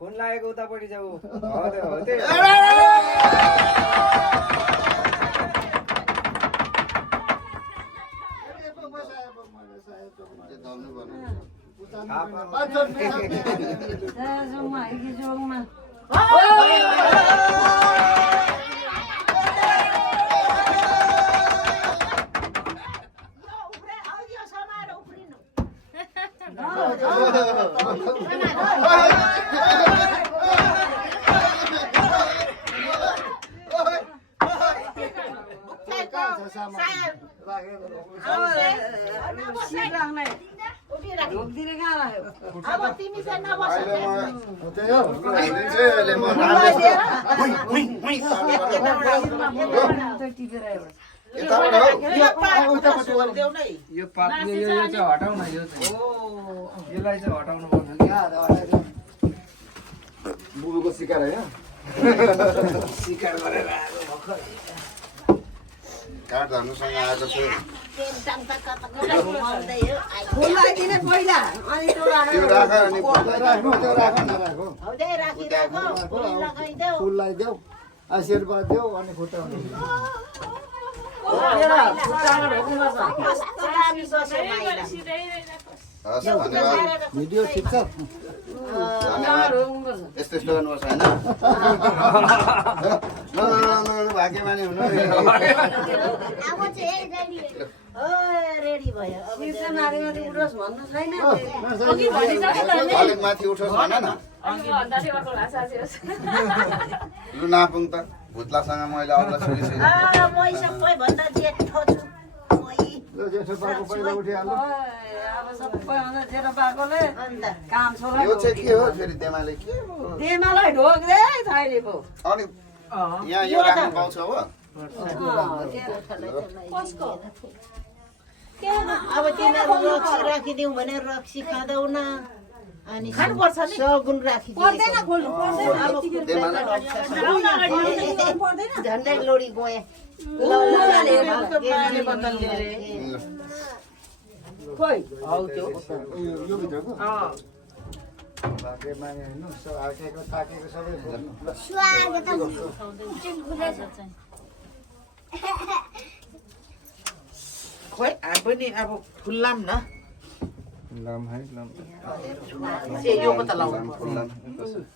phone लागेको उतापट्टि जाऊ यो पातले यो चाहिँ हटाउन यो चाहिँ यसलाई चाहिँ हटाउनु पर्छ बुबुको शिकार होइन शिकार गरेर काठ धर्नुसँग आएको छु फुल लगाइदिने पहिला अनि त्यो राख अनि फुल लगाइदेऊ आशीर्वाद देऊ अनि फुटाउनु हस् धन्यवाद भिडियो ठिक छ यस्तो यस्तो गर्नुपर्छ होइन भाग्यमानी हुनु रेडी भयो अलिक माथि उठोस् भन न लु नापुङ त भुत्लासँग मैले अग्ला छोडिसकेँ सबैभन्दा जेठो छु जेठो बाबु पहिला उठिहाल्नु यो चाहिँ के हो फेरि देमाले के हो देमालाई ढोक्दै छैन पो अनि यहाँ यो राख्न पाउँछ हो अब तिनीहरू रक्सी राखिदिउँ भने रक्सी खाँदैनौ न अनि खानुपर्छ नि सगुन राखिदिउँ झन्डै लोडी गए खोइ हौ त्यो यो भित्रको भाग्यमानी होइन आकेको ताकेको सबै खोइ पनि अब फुल्लाम न लम है लम यो पत्ता लाउनु